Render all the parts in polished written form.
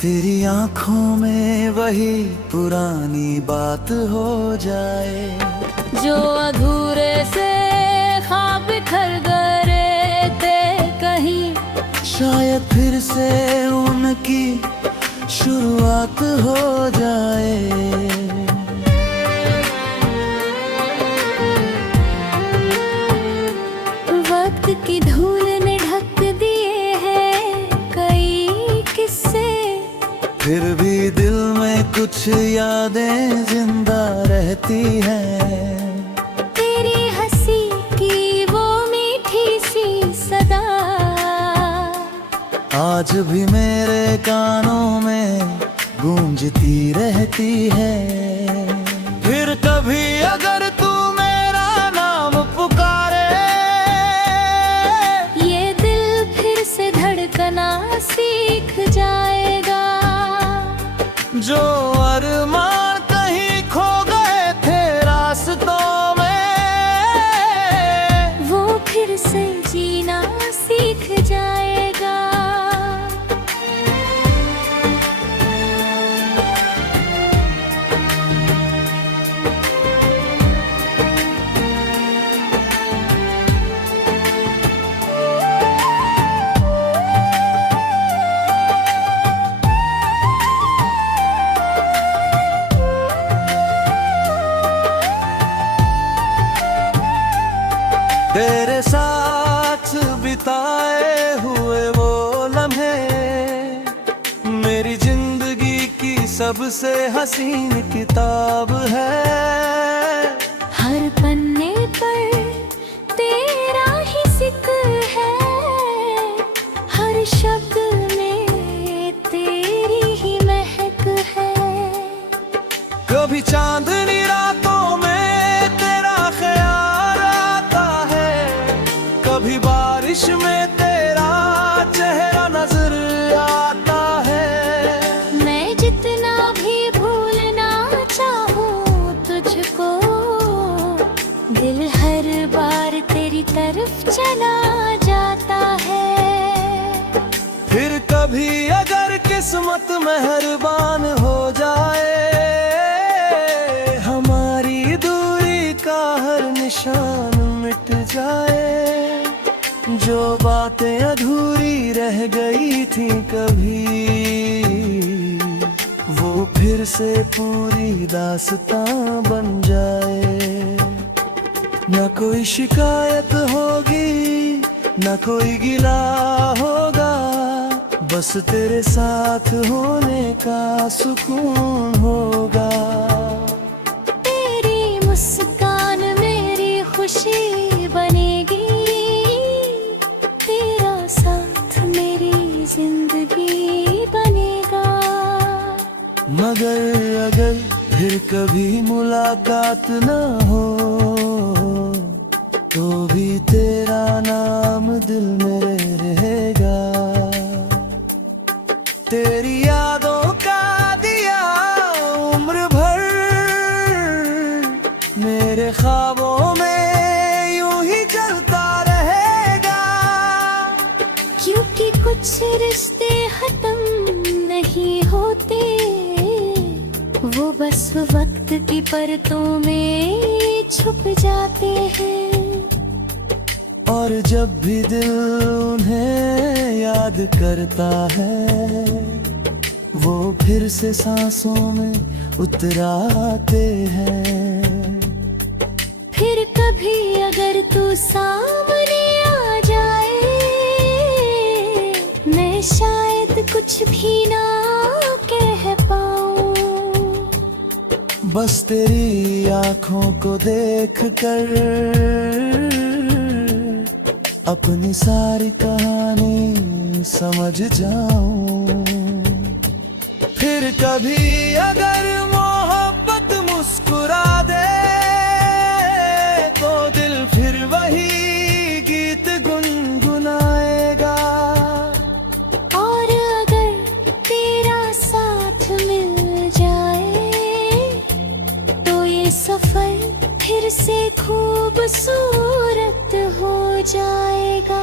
तेरी आंखों में वही पुरानी बात हो जाए, जो अधूरे से ख्वाब बिखर गए थे कहीं, शायद फिर से उनकी शुरुआत हो जाए। वक्त की धूल ने ढक दिए हैं कई किस्से, फिर भी दिल में कुछ यादें जिंदा रहती हैं। तेरी हंसी की वो मीठी सी सदा आज भी मेरे कानों में गूंजती रहती है। फिर कभी अगर तू मेरा नाम पुकारे, ये दिल फिर से धड़कना सीख जाएगा। जो अरमान कहीं खो गए थे रास्तों में, वो फिर से जीना सीख जाएगा। तेरे साथ बिताए हुए वो लम्हे मेरी जिंदगी की सबसे हसीन किताब है। हर पन्ने पर तेरा ही जिक्र है, हर शब्द में तेरी ही महक है। कभी चांदनी रातों में तेरा ख्याल आता है, कभी बारिश में तेरा चेहरा नजर आता है। मैं जितना भी भूलना चाहूँ तुझको, दिल हर बार तेरी तरफ चला जाता है। फिर कभी अगर किस्मत मेहरबान हो जाए, हमारी दूरी का हर निशान मिट जाए। जो बातें अधूरी रह गई थी कभी, वो फिर से पूरी दास्तां बन जाए। न कोई शिकायत होगी, न कोई गिला होगा, बस तेरे साथ होने का सुकून होगा। तेरी मुस्कान मेरी खुशी बनेगी, तेरा साथ मेरी जिंदगी बनेगा। मगर अगर फिर कभी मुलाकात न हो, तो भी तेरा नाम दिल में रहेगा। तेरी यादों का दिया उम्र भर मेरे ख्वाबों में यूं ही जलता रहेगा। क्योंकि कुछ रिश्ते खत्म नहीं होते, वो बस वक्त की परतों में छुप जाते हैं। और जब भी दिल उन्हें याद करता है, वो फिर से सांसों में उतराते हैं। फिर कभी अगर तू सामने आ जाए, मैं शायद कुछ भी ना कह पाऊं। बस तेरी आंखों को देख कर अपनी सारी कहानी समझ जाऊं। फिर कभी अगर मोहब्बत मुस्कुरा दे, तो दिल फिर वही गीत गुनगुनाएगा। और अगर तेरा साथ मिल जाए, तो ये सफर फिर से खूबसूरत हो जाएगा।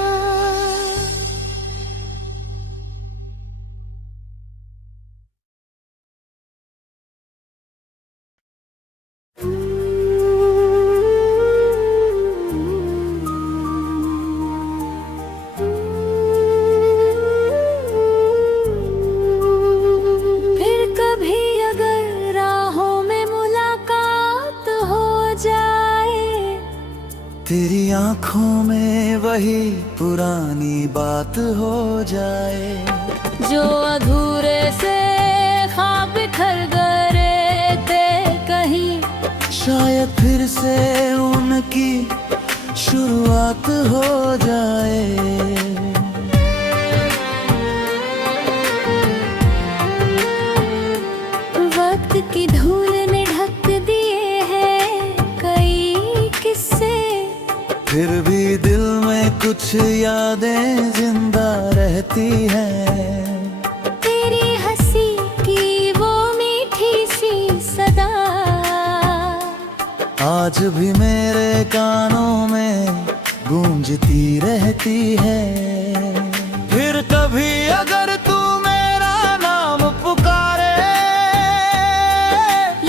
वही पुरानी बात हो जाए। जो अधूरे से ख्वाब बिखर गए थे कहीं, शायद फिर से उनकी शुरुआत हो जाए। वक्त की धूल ने ढक दिए हैं कई किस्से, फिर भी दिल में कुछ यादें जिंदा रहती हैं। तेरी हंसी की वो मीठी सी सदा आज भी मेरे कानों में गूंजती रहती है। फिर कभी अगर तू मेरा नाम पुकारे,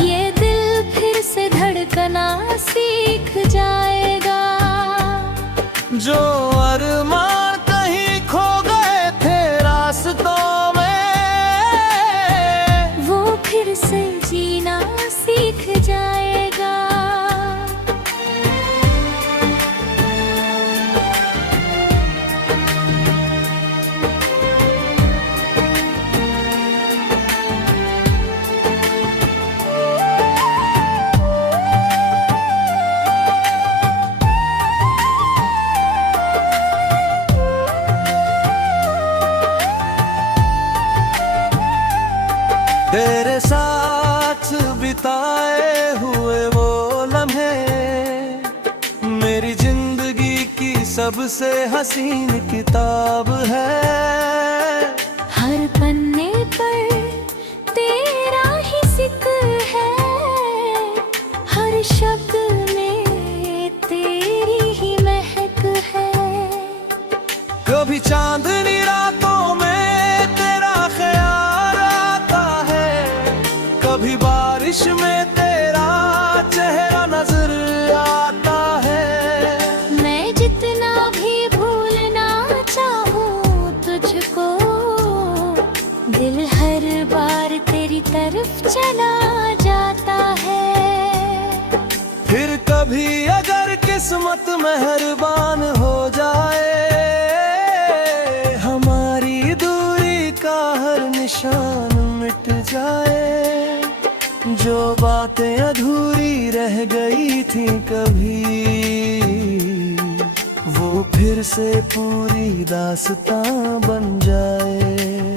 ये दिल फिर से धड़कना सीख जाएगा। जो अरमान कहीं खो गए थे रास्तों में, वो फिर से जीना सीख जाएगा। तेरे साथ बिताए हुए वो लम्हे मेरी जिंदगी की सबसे हसीन किताब है। हर पन्ने पर तेरा ही जिक्र है, हर शब्द में तेरी ही महक है। कभी चांदनी रातों में तेरा ख्याल आता है, कभी बारिश में तेरा चेहरा नजर आता है। मैं जितना भी भूलना चाहूँ तुझको, दिल हर बार तेरी तरफ चला जाता है। फिर कभी अगर किस्मत मेहरबान हो जाए, हमारी दूरी का हर निशान मिट जाए। जो बातें अधूरी रह गई थी कभी, वो फिर से पूरी दास्तां बन जाए।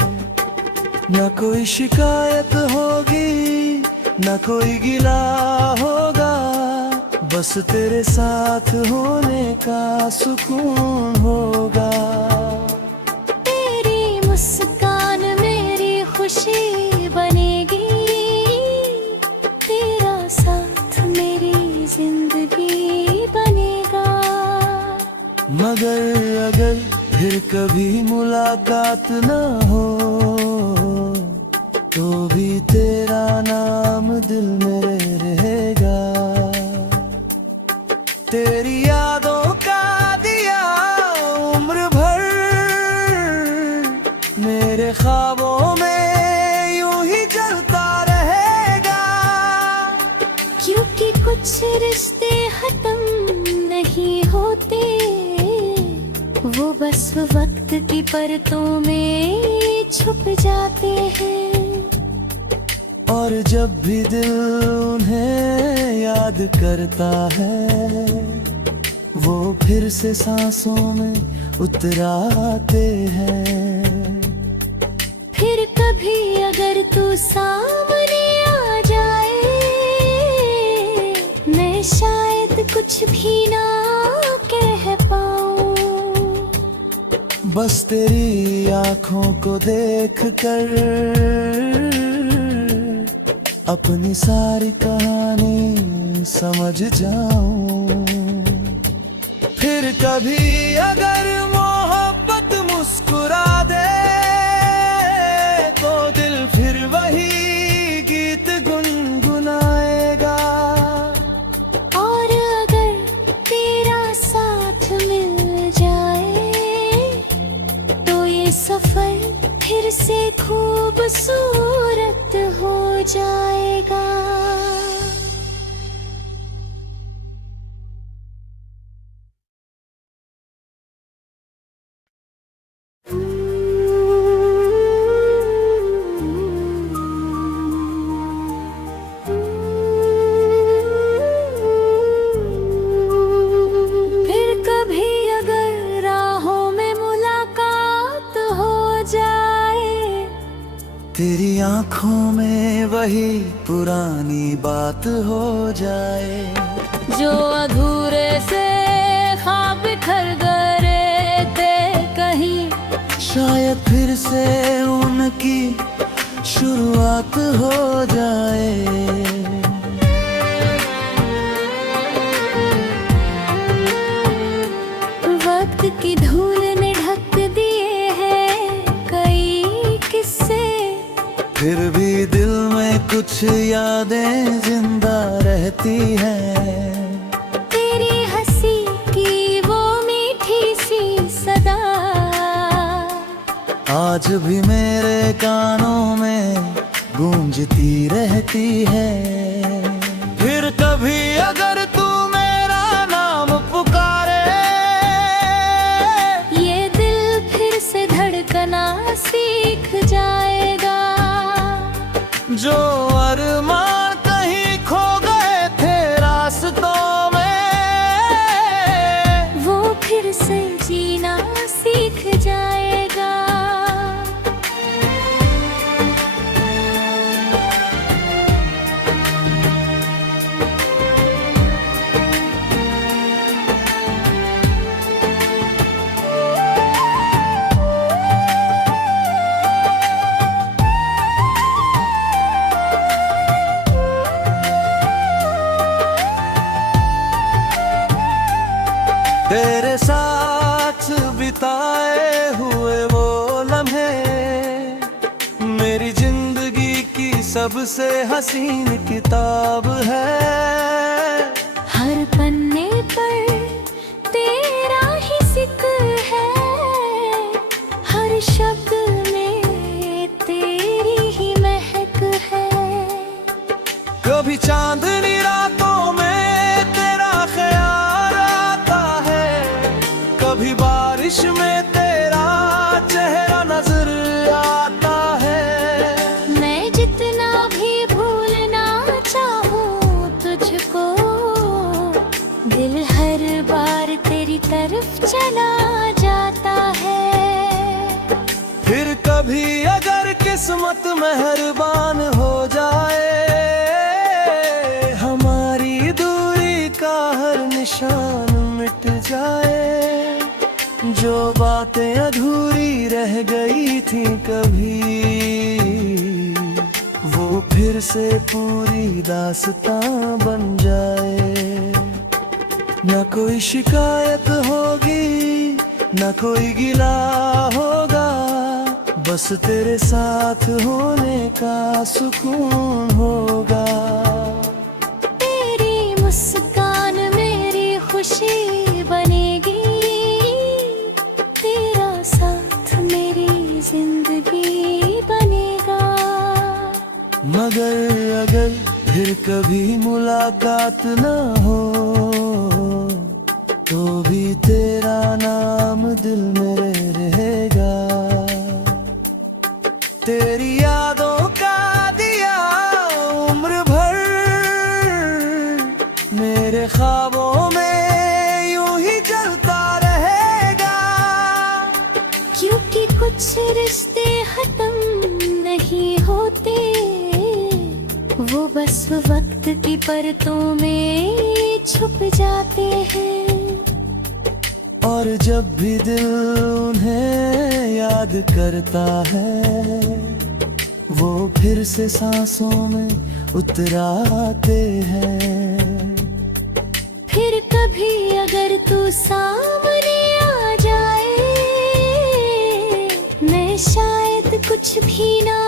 न कोई शिकायत होगी, न कोई गिला होगा, बस तेरे साथ होने का सुकून होगा। तेरी मुस्कान मेरी खुशी बनेगी, तेरा साथ मेरी जिंदगी बनेगा। मगर अगर फिर कभी मुलाकात न हो, तो भी तेरा नाम दिल में रहेगा। तेरी यादों का दिया उम्र भर मेरे ख्वाबों में यूं ही जलता रहेगा। क्योंकि कुछ रिश्ते खत्म नहीं होते, वो बस वक्त की परतों में छुप जाते हैं। और जब भी दिल उन्हें याद करता है, वो फिर से सांसों में उतराते हैं। फिर कभी अगर तू सामने आ जाए, मैं शायद कुछ भी ना कह पाऊं। बस तेरी आंखों को देख कर अपनी सारी कहानी समझ जाऊं। फिर कभी अगर मोहब्बत मुस्कुरा दे, तो दिल फिर वही गीत गुनगुनाएगा। और अगर तेरा साथ मिल जाए, तो ये सफर फिर से खूबसूरत हो जाएगा। तेरी आंखों में वही पुरानी बात हो जाए, जो अधूरे से ख्वाब बिखर गए थे कहीं, शायद फिर से उनकी शुरुआत हो जाए। वक्त की धूल ने ढक दिए हैं कई किस्से, फिर भी दिल में कुछ यादें जिंदा रहती हैं। तेरी हंसी की वो मीठी सी सदा आज भी मेरे कानों में गूंजती रहती है। फिर कभी अगर तू मेरा नाम पुकारे, ये दिल फिर से धड़कना सीख जाएगा। जो अरमान कहीं खो गए थे रास्तों में, वो फिर से जीना सीख जाएगा। तेरे साथ बिताए हुए वो लम्हे मेरी जिंदगी की सबसे हसीन किताब है। हर पन्ने पर तेरा ही जिक्र है, हर शब्द में तेरी ही महक है। कभी चांदनी रातों में तेरा ख्याल आता है, कभी बारिश में तेरा चेहरा नजर आता है। मैं जितना भी भूलना चाहूँ तुझको, दिल हर बार तेरी तरफ चला जाता है। फिर कभी अगर किस्मत मेहरबान हो जाए, हमारी दूरी का हर निशान मिट जाए। जो बातें अधूरी रह गई थी कभी, वो फिर से पूरी दास्तां बन जाए। न कोई शिकायत होगी, न कोई गिला होगा, बस तेरे साथ होने का सुकून होगा। तेरी मुस्कान मेरी खुशी बनेगी, तेरा साथ मेरी जिंदगी बनेगा। मगर अगर फिर कभी मुलाकात न हो, तो भी तेरा नाम दिल में रहेगा। तेरी यादों का दिया उम्र भर मेरे ख्वाबों में यूं ही जलता रहेगा। क्योंकि कुछ रिश्ते खत्म नहीं होते, वो बस वक्त की परतों में छुप जाते हैं। और जब भी दिल उन्हें याद करता है, वो फिर से सांसों में उतराते हैं। फिर कभी अगर तू सामने आ जाए, मैं शायद कुछ भी ना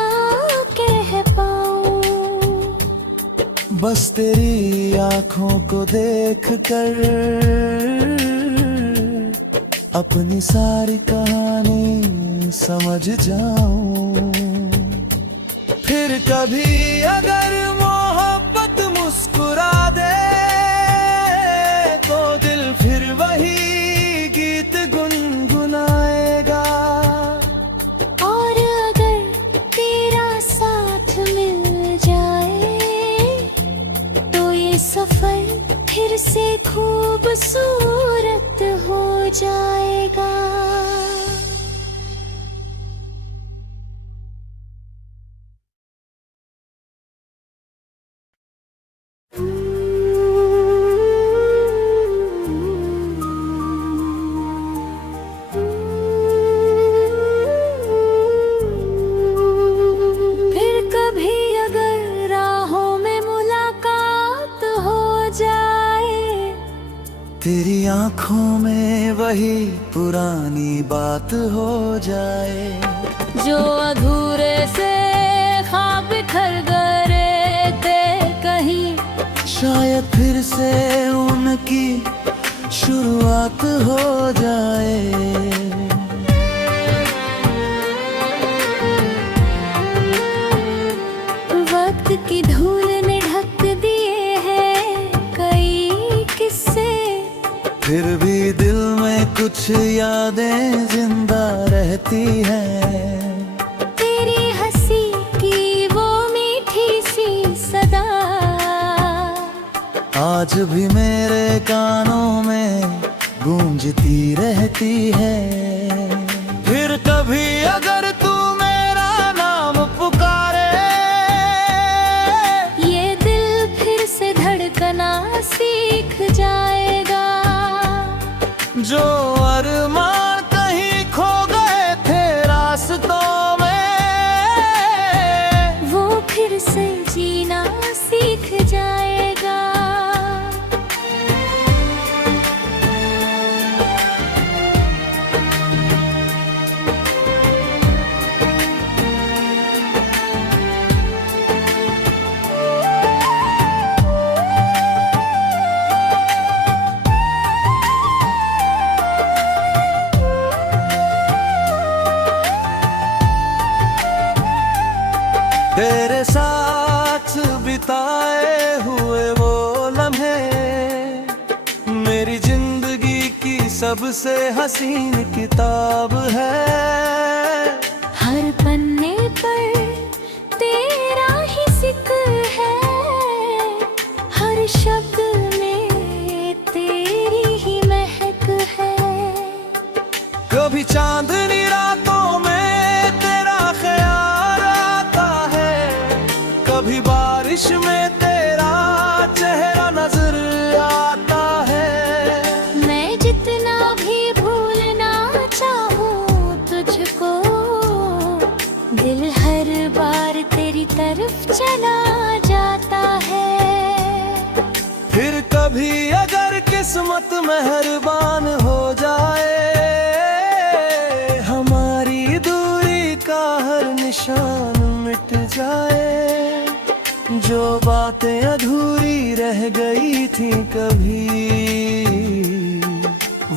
कह पाऊं। बस तेरी आंखों को देख कर अपनी सारी कहानी समझ जाऊं। फिर कभी अगर मोहब्बत मुस्कुरा दे, तो दिल फिर वही गीत गुनगुनाएगा। और अगर तेरा साथ मिल जाए, तो ये सफर फिर से खूबसूरत हो जाएगा। वही पुरानी बात हो जाए। जो अधूरे से ख्वाब बिखर गए थे कहीं, शायद फिर से उनकी शुरुआत हो जाए। वक्त की धूल ने ढक दिए हैं कई किस्से, फिर भी दिल में कुछ यादें जिंदा रहती हैं। तेरी हंसी की वो मीठी सी सदा आज भी मेरे कानों में गूंजती रहती है। फिर कभी अगर तू मेरा नाम पुकारे, ये दिल फिर से धड़कना सीख जाएगा। जो अरमान कहीं खो गए थे रास्तों में, वो फिर से जीना सीख जाएगा। तेरे साथ बिताए हुए वो लम्हे मेरी जिंदगी की सबसे हसीन किताब है। हर पन्ने पर तेरा ही जिक्र है, हर शब्द में तेरी ही महक है। कभी चांदनी रातों में तेरा ख्याल आता है, कभी बारिश में तेरा चेहरा नजर आता है। मैं जितना भी भूलना चाहूँ तुझको, दिल हर बार तेरी तरफ चला जाता है। फिर कभी अगर किस्मत मेहरबान हो जाए, हमारी दूरी का हर निशान मिट जाए। जो बातें अधूरी रह गई थी कभी,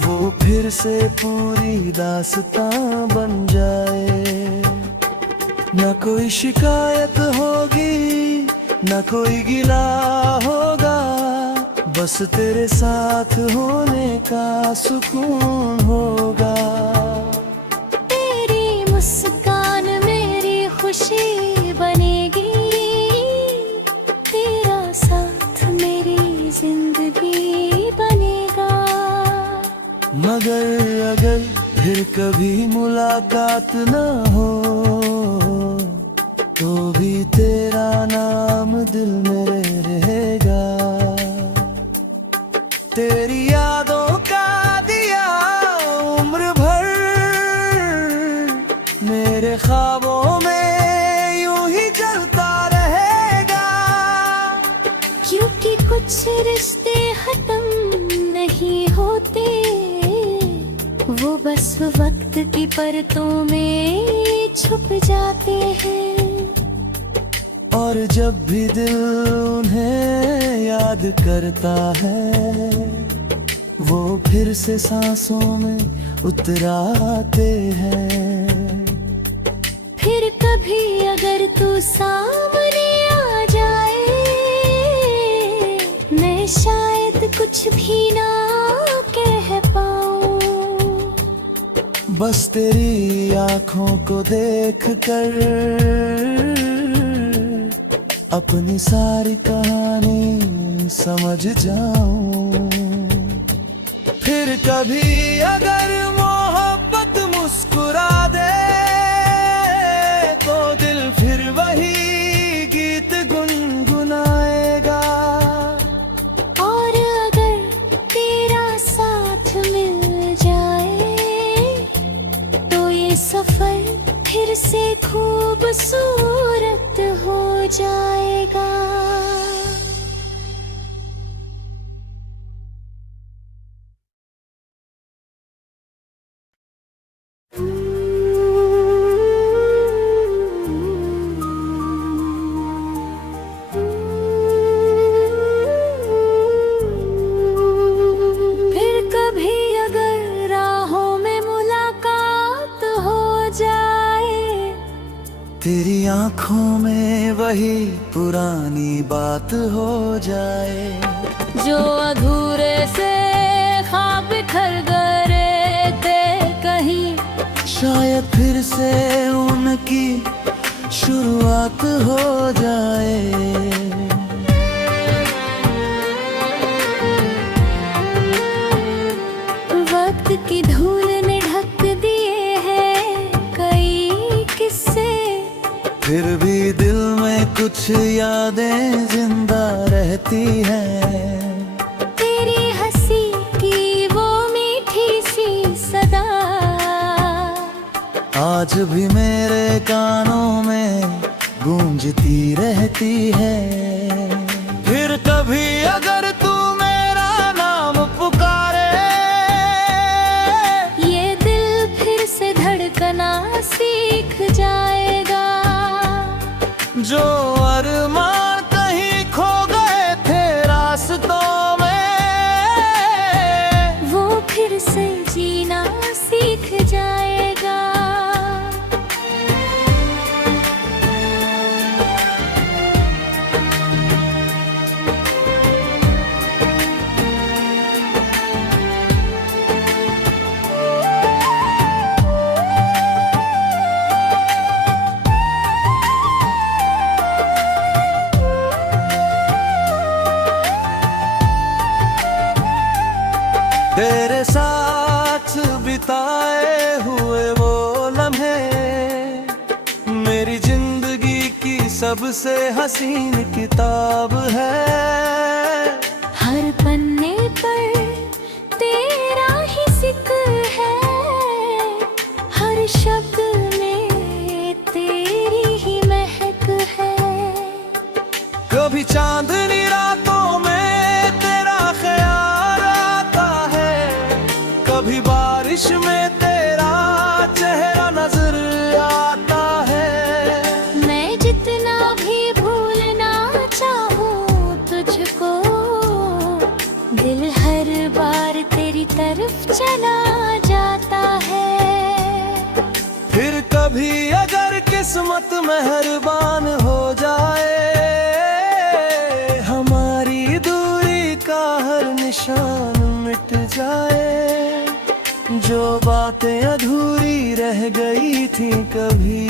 वो फिर से पूरी दास्तां बन जाए। न कोई शिकायत होगी, न कोई गिला होगा, बस तेरे साथ होने का सुकून होगा। तेरी मुस्कान मेरी खुशी बनेगी, तेरा साथ मेरी जिंदगी बनेगा। मगर अगर फिर कभी मुलाकात न हो, तो भी तेरा नाम दिल में रहेगा। तेरी यादों का दिया उम्र भर मेरे ख्वाबों में यूं ही जलता रहेगा। क्योंकि कुछ रिश्ते खत्म नहीं होते, वो बस वक्त की परतों में छुप जाते हैं। और जब भी दिल उन्हें याद करता है, वो फिर से सांसों में उतराते हैं। फिर कभी अगर तू सामने आ जाए, मैं शायद कुछ भी ना कह पाऊं। बस तेरी आंखों को देख कर अपनी सारी कहानी समझ जाऊं। फिर कभी अगर मोहब्बत मुस्कुरा दे, तो दिल फिर वही गीत गुनगुनाएगा। और अगर तेरा साथ मिल जाए, तो ये सफर फिर से खूबसूरत हो जाएगा। तेरी आंखों में वही पुरानी बात हो जाए, जो अधूरे से ख्वाब बिखर गए थे कहीं, शायद फिर से उनकी शुरुआत हो जाए। वक्त की धूल ने ढक दिए हैं कई किस्से, फिर भी दिल में कुछ यादें जिंदा रहती हैं। तेरी हंसी की वो मीठी सी सदा आज भी मेरे कानों में गूंजती रहती है। फिर कभी अगर तू मेरा नाम पुकारे, ये दिल फिर से धड़कना सीख जाएगा। जो अरमान कहीं खो गए थे रास्तों में, वो फिर से जीना सीख जाएगा। तेरे साथ बिताए हुए वो लम्हे मेरी जिंदगी की सबसे हसीन किताब है। हर पन्ने पर तेरा ही जिक्र है, हर शब्द में तेरी ही महक है। कभी चांदनी रातों में तेरा ख्याल आता है, कभी बारिश में तेरा चेहरा नजर आता है। मैं जितना भी भूलना चाहूँ तुझको, दिल हर बार तेरी तरफ चला जाता है। फिर कभी अगर किस्मत मेहरबान हो जाए, हमारी दूरी का हर निशान मिट जाए। जो बातें अधूरी रह गई थी कभी,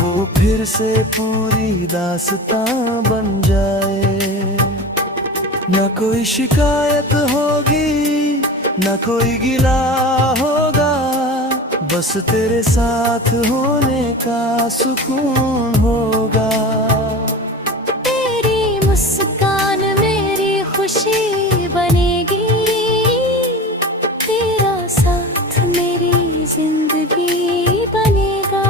वो फिर से पूरी दास्तां बन जाए। न कोई शिकायत होगी, न कोई गिला होगा, बस तेरे साथ होने का सुकून होगा। तेरी मुस्कान मेरी खुशी बनेगी, तेरा साथ मेरी जिंदगी बनेगा।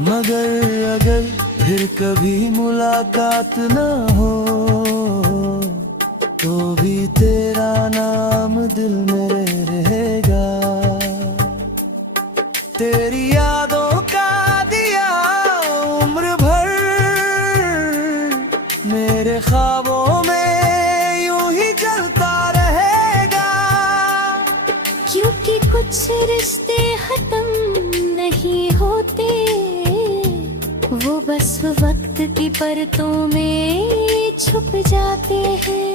मगर अगर फिर कभी मुलाकात न हो, तो भी तेरा नाम दिल में रहेगा। तेरी यादों का दिया उम्र भर मेरे ख्वाबों में यूं ही जलता रहेगा। क्योंकि कुछ रिश्ते खत्म नहीं होते, वो बस वक्त की परतों में छुप जाते हैं।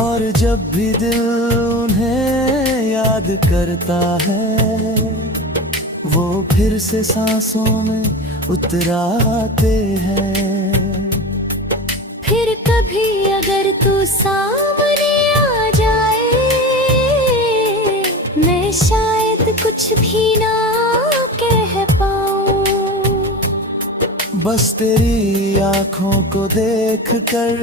और जब भी दिल उन्हें याद करता है, वो फिर से सांसों में उतराते हैं। फिर कभी अगर तू सामने आ जाए, मैं शायद कुछ भी ना कह पाऊं। बस तेरी आंखों को देख कर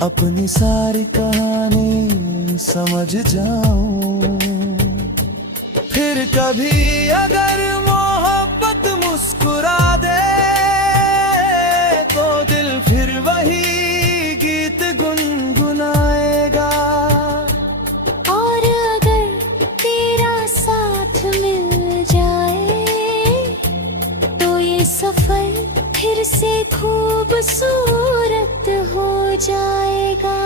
अपनी सारी कहानी समझ जाऊं। फिर कभी अगर मोहब्बत मुस्कुरा दे, तो दिल फिर वही गीत गुनगुनाएगा। और अगर तेरा साथ मिल जाए, तो ये सफर फिर से खूबसूरत हो जाएगा।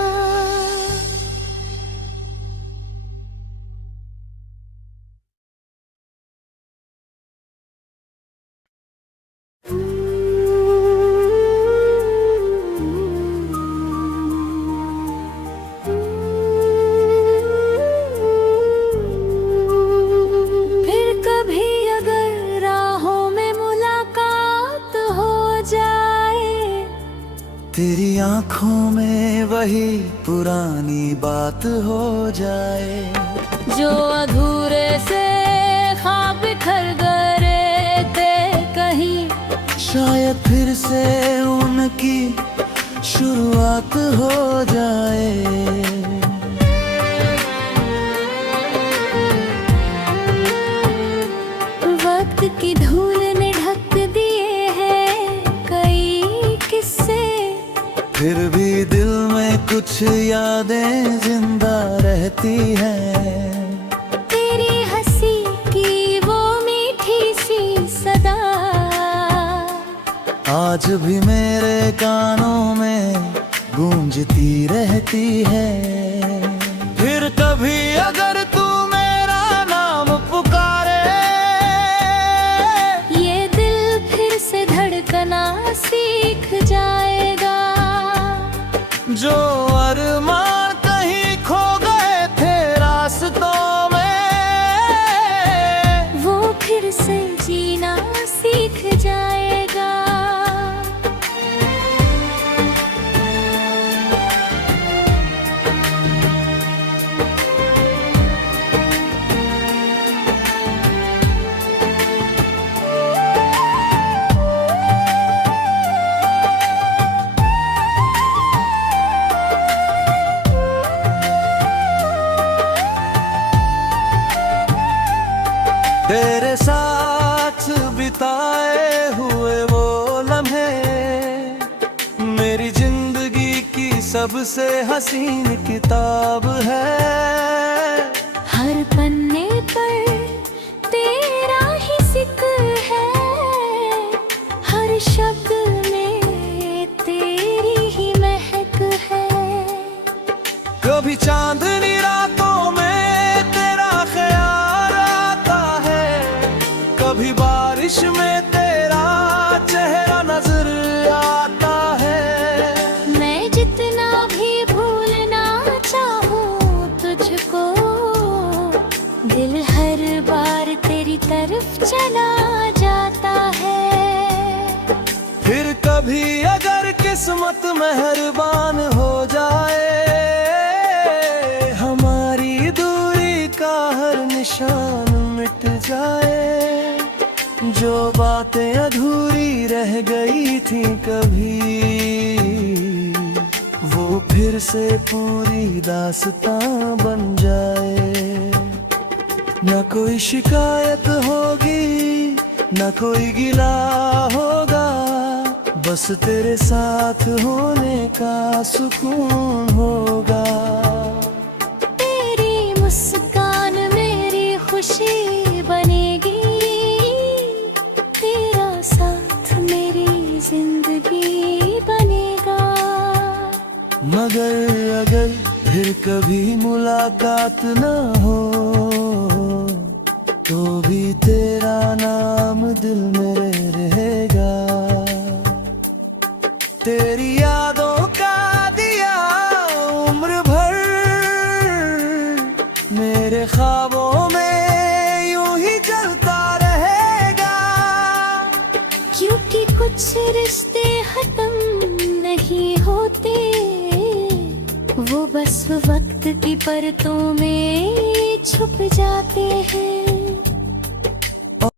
वही पुरानी बात हो जाए। जो अधूरे से ख्वाब बिखर गए थे कहीं, शायद फिर से उनकी शुरुआत हो जाए। वक्त की धूल ने ढक दिए हैं कई किस्से, फिर भी दिल में कुछ यादें जिंदा रहती हैं। तेरी हंसी की वो मीठी सी सदा आज भी मेरे कानों में गूंजती रहती है। फिर कभी अगर तू मेरा नाम पुकारे, ये दिल फिर से धड़कना सीख जाएगा। जो अरमान कहीं खो गए थे रास्तों में, वो फिर से जीना सीख जाएगा। तेरे साथ बिताए हुए वो लम्हे मेरी जिंदगी की सबसे हसीन किताब है। हर पन्ने पर तेरा ही जिक्र है, हर शब्द में तेरी ही महक है। कभी चांदनी रातों में तेरा ख्याल आता है, कभी बारिश में तेरा चेहरा नजर आता है। मैं जितना भी भूलना चाहूँ तुझको, दिल हर बार तेरी तरफ चला जाता है। फिर कभी अगर किस्मत मेहरबान हो जाए, हमारी दूरी का हर निशान मिट जाए। जो बातें अधूरी रह गई थी कभी, वो फिर से पूरी दास्तां बन जाए। न कोई शिकायत होगी, न कोई गिला होगा, बस तेरे साथ होने का सुकून होगा। तेरी मुस्कान मेरी खुशी बनेगी, तेरा साथ मेरी जिंदगी बनेगा। मगर अगर फिर कभी मुलाकात न हो, तो भी तेरा नाम दिल में रहेगा। तेरी यादों का दिया उम्र भर मेरे ख्वाबों में यूं ही जलता रहेगा। क्योंकि कुछ रिश्ते खत्म नहीं होते, वो बस वक्त की परतों में छुप जाते हैं।